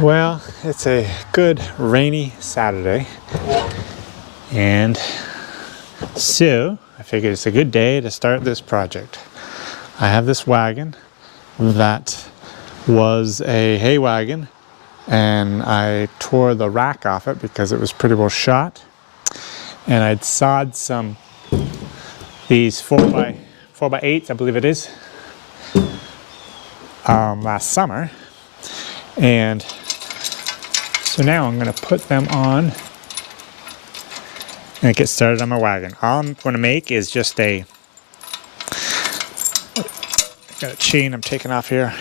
Well, it's a good rainy Saturday, and so I figured it's a good day to start this project. I have this wagon that was a hay wagon, and I tore the rack off it because it was pretty well shot, and I'd sawed these 4x8s, I believe it is, last summer, and so now I'm going to put them on and get started on my wagon. All I'm going to make is just got a chain I'm taking off here,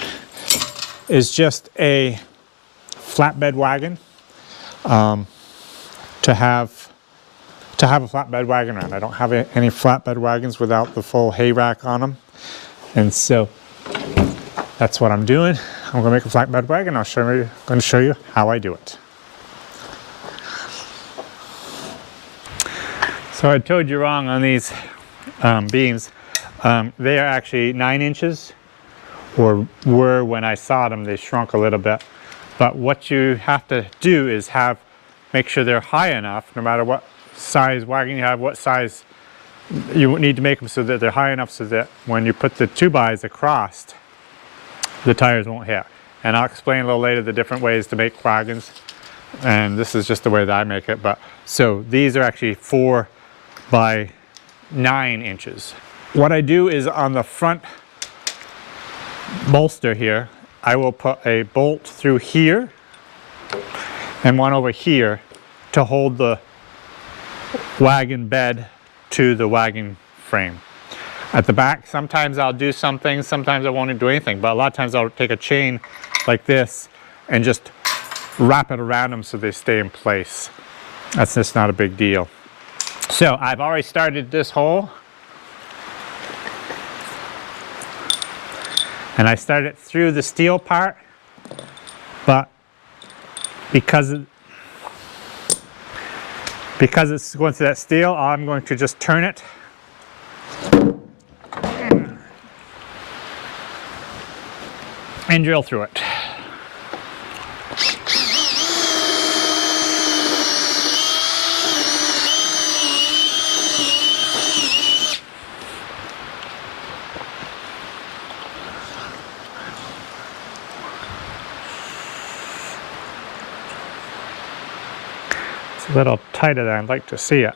is just a flatbed wagon to have a flatbed wagon around. I don't have any flatbed wagons without the full hay rack on them, and so that's what I'm doing. I'm going to make a flatbed wagon. I'm going to show you how I do it. So I told you wrong on these beams. They are actually 9 inches, or were when I sawed them. They shrunk a little bit. But what you have to do is make sure they're high enough, no matter what size wagon you have, what size you need to make them so that they're high enough so that when you put the 2x across, the tires won't hit. And I'll explain a little later the different ways to make wagons. And this is just the way that I make it. But so these are actually 4 by 9 inches. What I do is on the front bolster here, I will put a bolt through here and one over here to hold the wagon bed to the wagon frame. At the back, sometimes I'll do some things, sometimes I won't do anything, but a lot of times I'll take a chain like this and just wrap it around them so they stay in place. That's just not a big deal. So I've already started this hole, and I started through the steel part, but because it's going through that steel, I'm going to just turn it and drill through it. It's a little tighter than I'd like to see it.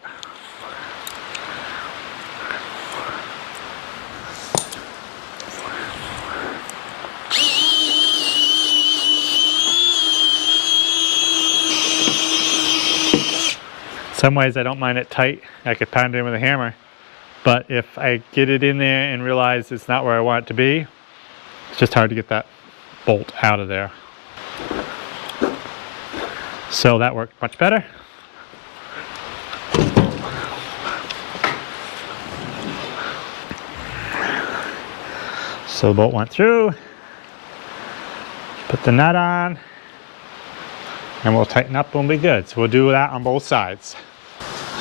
Some ways I don't mind it tight. I could pound it in with a hammer, but if I get it in there and realize it's not where I want it to be, it's just hard to get that bolt out of there. So that worked much better. So the bolt went through, put the nut on, and we'll tighten up and we'll be good. So we'll do that on both sides.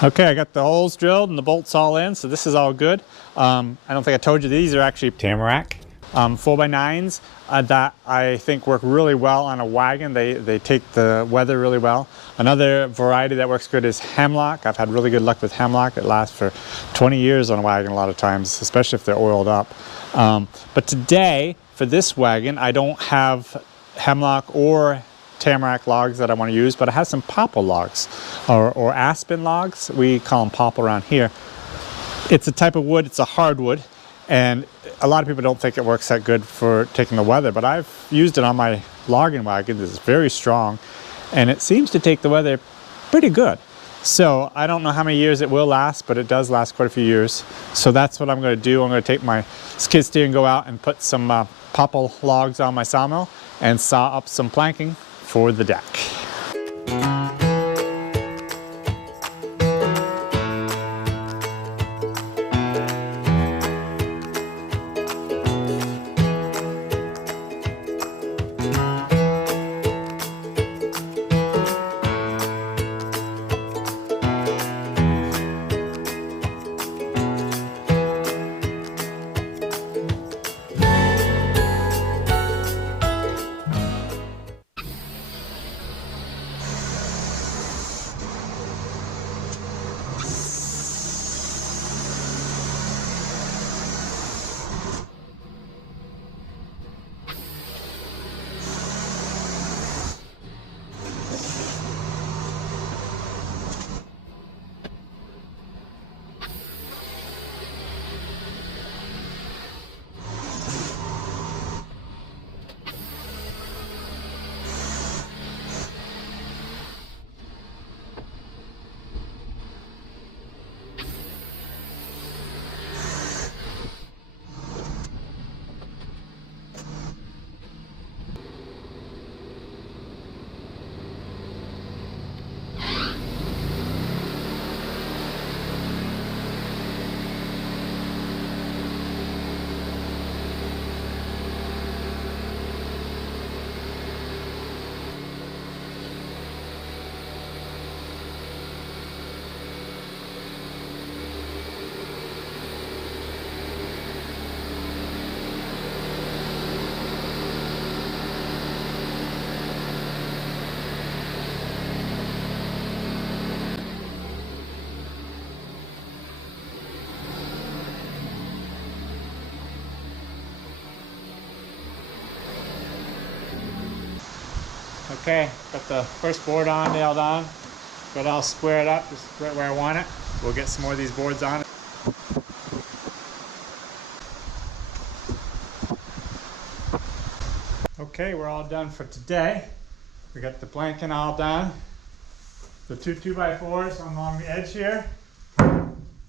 Okay, I got the holes drilled and the bolts all in, so this is all good. I don't think I told you, these are actually tamarack 4x9s that I think work really well on a wagon. They take the weather really well. Another variety that works good is hemlock. I've had really good luck with hemlock. It lasts for 20 years on a wagon a lot of times, especially if they're oiled up. But today, for this wagon, I don't have hemlock or tamarack logs that I want to use, but I have some poplar logs, or aspen logs. We call them poplar around here. It's a type of wood, it's a hardwood, and a lot of people don't think it works that good for taking the weather, but I've used it on my logging wagon. It's very strong, and it seems to take the weather pretty good. So I don't know how many years it will last, but it does last quite a few years. So that's what I'm going to do. I'm going to take my skid steer and go out and put some poplar logs on my sawmill and saw up some planking for the deck. Okay, got the first board on, nailed on. Got it all squared up, just right where I want it. We'll get some more of these boards on. Okay, we're all done for today. We got the blanket all done. The two 2x4s along the edge here.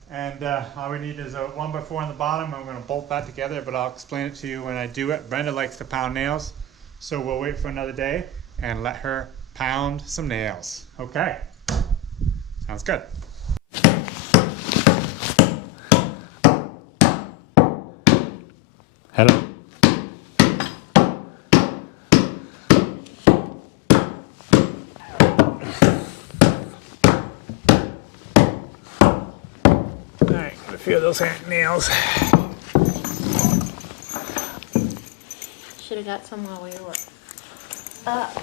And all we need is a 1x4 on the bottom. I'm gonna bolt that together, but I'll explain it to you when I do it. Brenda likes to pound nails, so we'll wait for another day and let her pound some nails. Okay, sounds good. Hello. Alright, a few of those nails. Should have got some while we were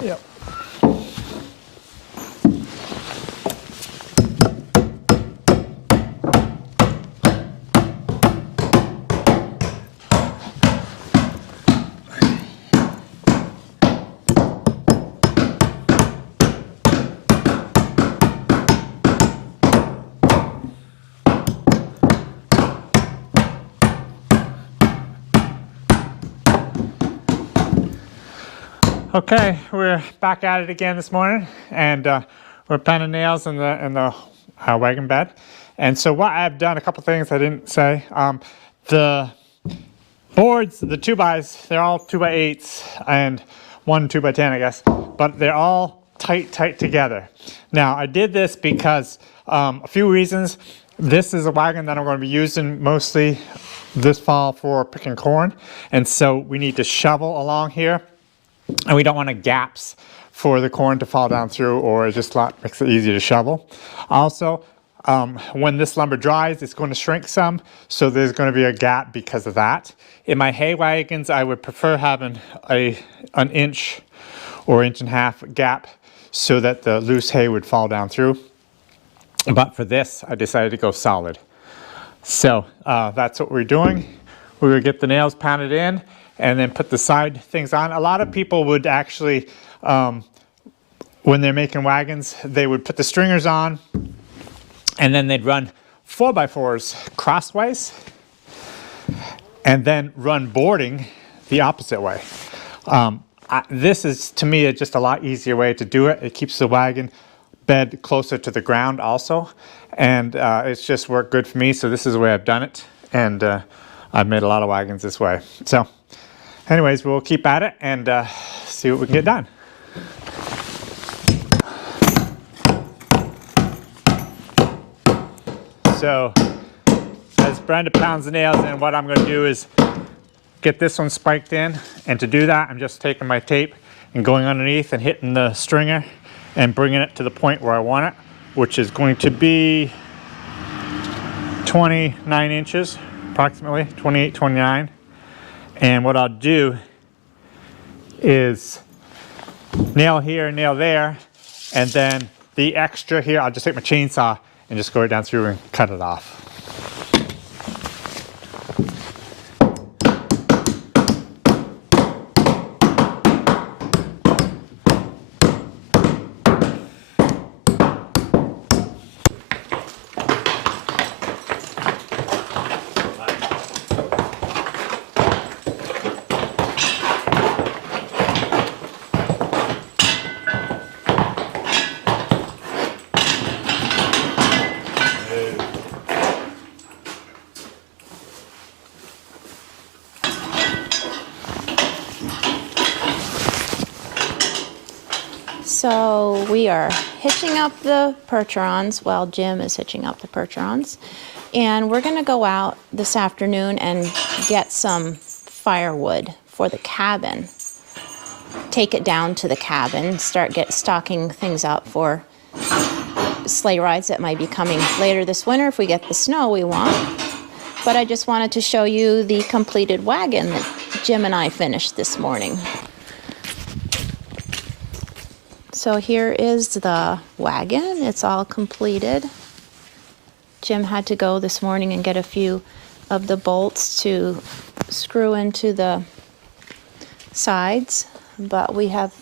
Yep. Okay, we're back at it again this morning, and we're pounding nails in the wagon bed. And so what I've done, a couple things I didn't say. The boards, the 2x, they're all 2x8s and one 2x10, I guess, but they're all tight together. Now I did this because a few reasons. This is a wagon that I'm going to be using mostly this fall for picking corn, and so we need to shovel along here. And we don't want gaps for the corn to fall down through, or it just makes it easier to shovel. Also, when this lumber dries, it's going to shrink some, so there's going to be a gap because of that. In my hay wagons, I would prefer having an inch or inch and a half gap so that the loose hay would fall down through. But for this, I decided to go solid. So that's what we're doing. We're going to get the nails pounded in and then put the side things on. A lot of people would actually, when they're making wagons, they would put the stringers on and then they'd run 4x4s crossways and then run boarding the opposite way. This is, to me, just a lot easier way to do it. It keeps the wagon bed closer to the ground also, and it's just worked good for me, so this is the way I've done it, and I've made a lot of wagons this way. So anyways, we'll keep at it and see what we can get done. So as Brenda pounds the nails in, what I'm going to do is get this one spiked in, and to do that I'm just taking my tape and going underneath and hitting the stringer and bringing it to the point where I want it, which is going to be 29 inches approximately, 28, 29. And what I'll do is nail here, nail there, and then the extra here, I'll just take my chainsaw and just go right down through and cut it off. So we are hitching up the Percherons while Jim is hitching up the Percherons. And we're going to go out this afternoon and get some firewood for the cabin. Take it down to the cabin, start stocking things up for sleigh rides that might be coming later this winter if we get the snow we want. But I just wanted to show you the completed wagon that Jim and I finished this morning. So here is the wagon. It's all completed. Jim had to go this morning and get a few of the bolts to screw into the sides, but we have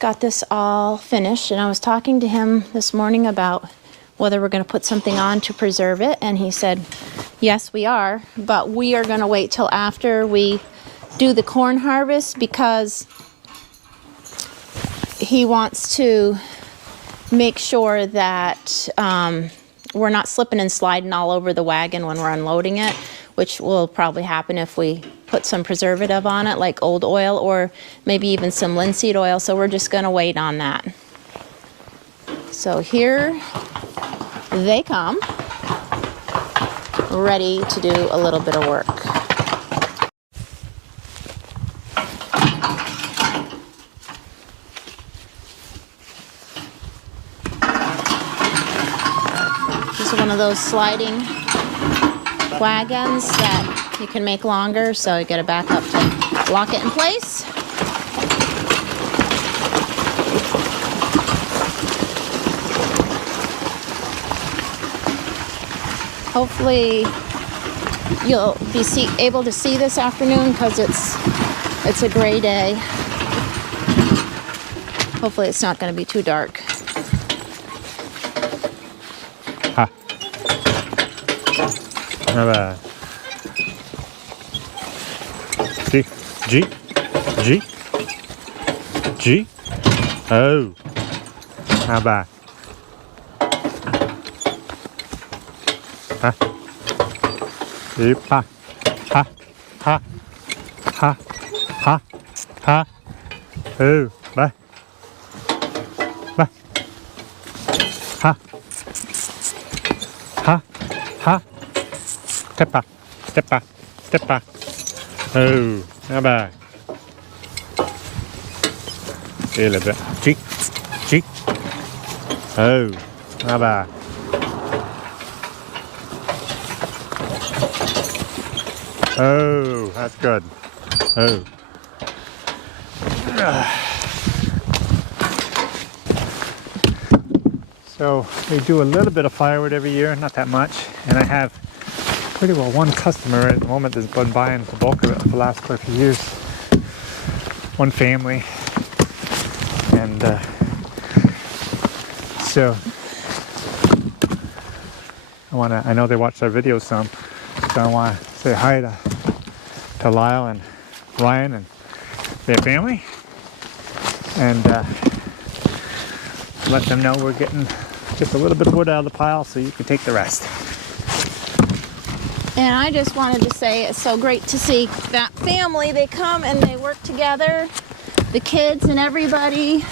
got this all finished, and I was talking to him this morning about whether we're going to put something on to preserve it, and he said, yes, we are, but we are going to wait till after we do the corn harvest because he wants to make sure that we're not slipping and sliding all over the wagon when we're unloading it, which will probably happen if we put some preservative on it, like old oil or maybe even some linseed oil. So we're just going to wait on that. So here they come, ready to do a little bit of work. This is one of those sliding wagons that you can make longer, so you get it back up to lock it in place. Hopefully you'll be able to see this afternoon because it's a gray day. Hopefully it's not going to be too dark. Not bad. G. Oh, not bad. Ha. Ha. Ha. Ha. Ha. Ha. Oh, bye. Bye. Ha. Ha. Ha. Step back, step back, step back. Oh, not bad. See a little bit. Cheek. Oh, not bad. Oh, that's good. Oh. So we do a little bit of firewood every year, not that much, and I have pretty well one customer at the moment that's been buying the bulk of it for the last quite a few years. One family, and so I know they watch our videos some, so I want to say hi to Lyle and Ryan and their family, and let them know we're getting just a little bit of wood out of the pile so you can take the rest. And I just wanted to say it's so great to see that family. They come and they work together, the kids and everybody,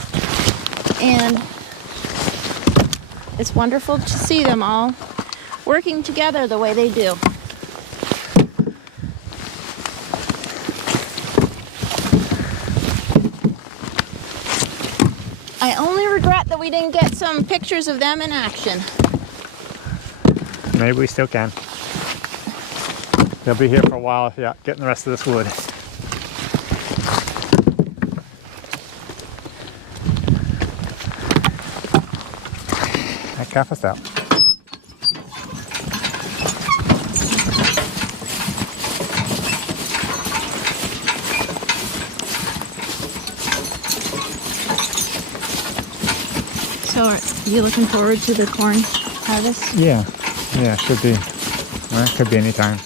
and it's wonderful to see them all working together the way they do. I only regret that we didn't get some pictures of them in action. Maybe we still can. They'll be here for a while, yeah, getting the rest of this wood. That calf is out. So are you looking forward to the corn harvest? Yeah, should be. Well, it could be any time.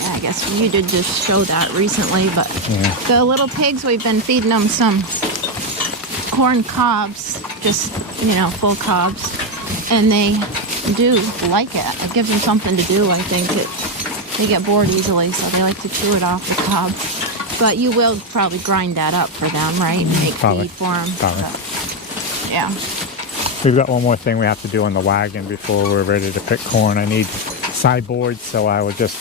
Yeah, I guess you did just show that recently, but Yeah. the little pigs, we've been feeding them some corn cobs, just, full cobs, and they do like it. It gives them something to do, I think. They get bored easily, so they like to chew it off the cob. But you will probably grind that up for them, right? And make Probably. feed for them. Probably. Yeah. We've got one more thing we have to do on the wagon before we're ready to pick corn. I need sideboards, so I would just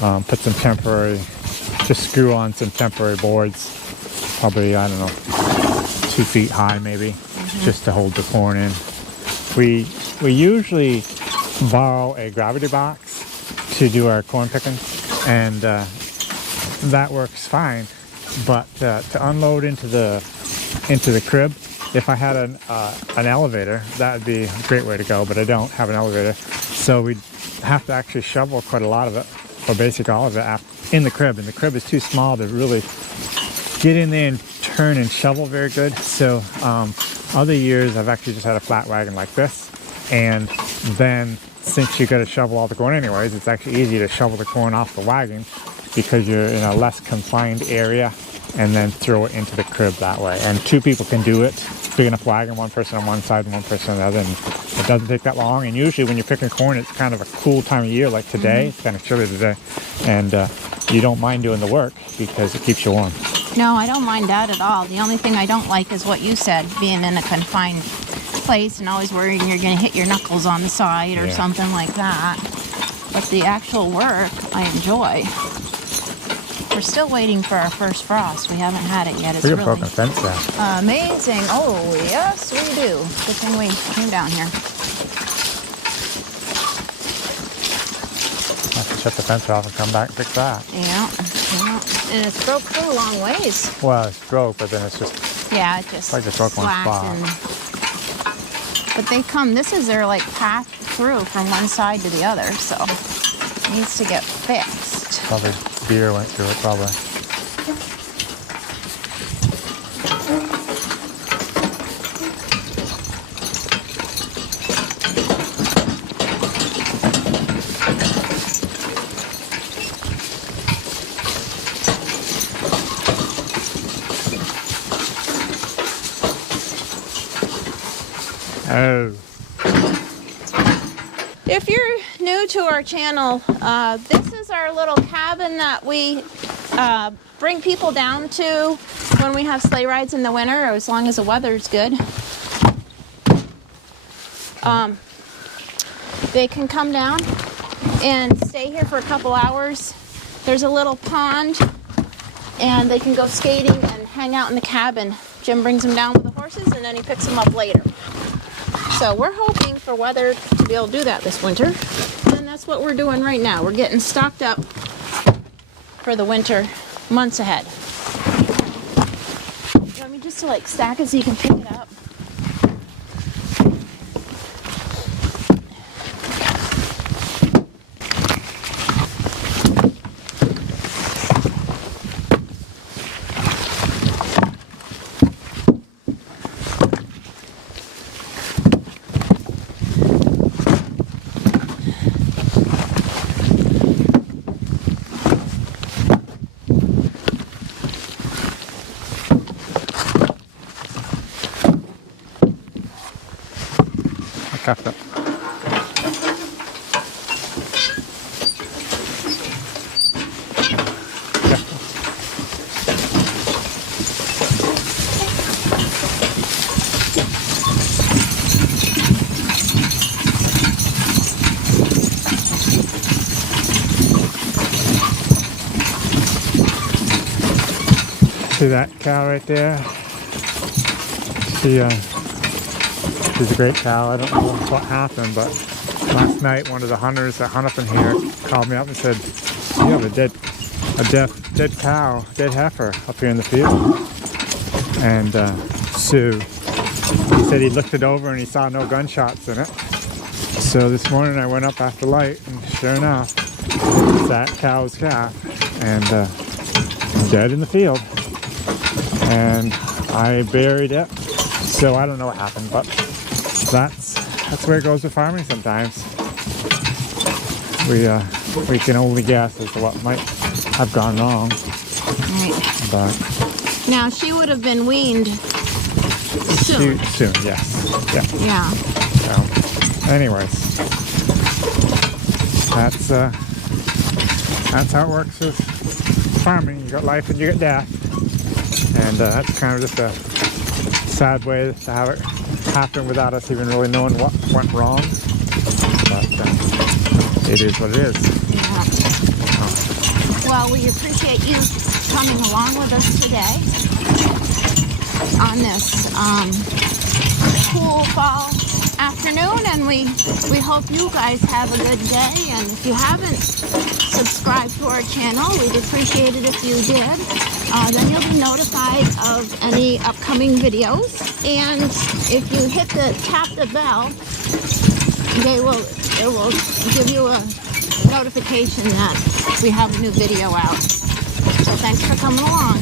put some temporary, just screw on some temporary boards, probably, I don't know, 2 feet high maybe, just to hold the corn in. We usually borrow a gravity box to do our corn picking, and that works fine, but to unload into the crib, if I had an elevator, that would be a great way to go, but I don't have an elevator, so we'd have to actually shovel quite a lot of it, or basically all of it, in the crib, and the crib is too small to really get in there and turn and shovel very good. So other years I've actually just had a flat wagon like this, and then since you got to shovel all the corn anyways, it's actually easier to shovel the corn off the wagon because you're in a less confined area, and then throw it into the crib that way. And 2 people can do it. Big enough wagon, 1 person on one side and 1 person on the other, and it doesn't take that long. And usually when you're picking corn, it's kind of a cool time of year, like today. It's kind of chilly today, and you don't mind doing the work because it keeps you warm. No, I don't mind that at all. The only thing I don't like is what you said, being in a confined place and always worrying you're going to hit your knuckles on the side or something like that. But the actual work, I enjoy. We're still waiting for our first frost. We haven't had it yet. It's really broken fence there. Amazing. Oh, yes, we do. Good thing we came down here. Have to shut the fence off and come back and fix that. Yeah. And it's broke through a long ways. Well, it's broke, but then it's just... Yeah, it just like it's broke one spot. But they come, this is their like path through from one side to the other, so it needs to get fixed. Probably deer went through it, probably. Oh. If you're new to our channel, this is our little cabin that we bring people down to when we have sleigh rides in the winter, or as long as the weather's good. They can come down and stay here for a couple hours. There's a little pond, and they can go skating and hang out in the cabin. Jim brings them down with the horses, and then he picks them up later. So we're hoping for weather to be able to do that this winter. And that's what we're doing right now. We're getting stocked up for the winter months ahead. You want me just to like stack it so you can pick it up? Cuffed up. See that cow right there? She's a great cow. I don't know what happened, but last night one of the hunters that hunt up in here called me up and said, "You have a dead cow, dead heifer up here in the field." And so he said he looked it over and he saw no gunshots in it. So this morning I went up after light, and sure enough, it's that cow's calf, and dead in the field. And I buried it. So I don't know what happened, but that's where it goes with farming sometimes. We can only guess as to what might have gone wrong. Right. But now she would have been weaned soon. Soon, yes. Yeah. So, anyways, that's how it works with farming. You got life and you got death, and that's kind of just a sad way to have it happen without us even really knowing what went wrong. But it is what it is. Yeah. Well, we appreciate you coming along with us today on this cool fall afternoon, and we hope you guys have a good day. And if you haven't subscribed to our channel, we'd appreciate it if you did. Then you'll be notified of any upcoming videos, and if you tap the bell, it will give you a notification that we have a new video out. So thanks for coming along.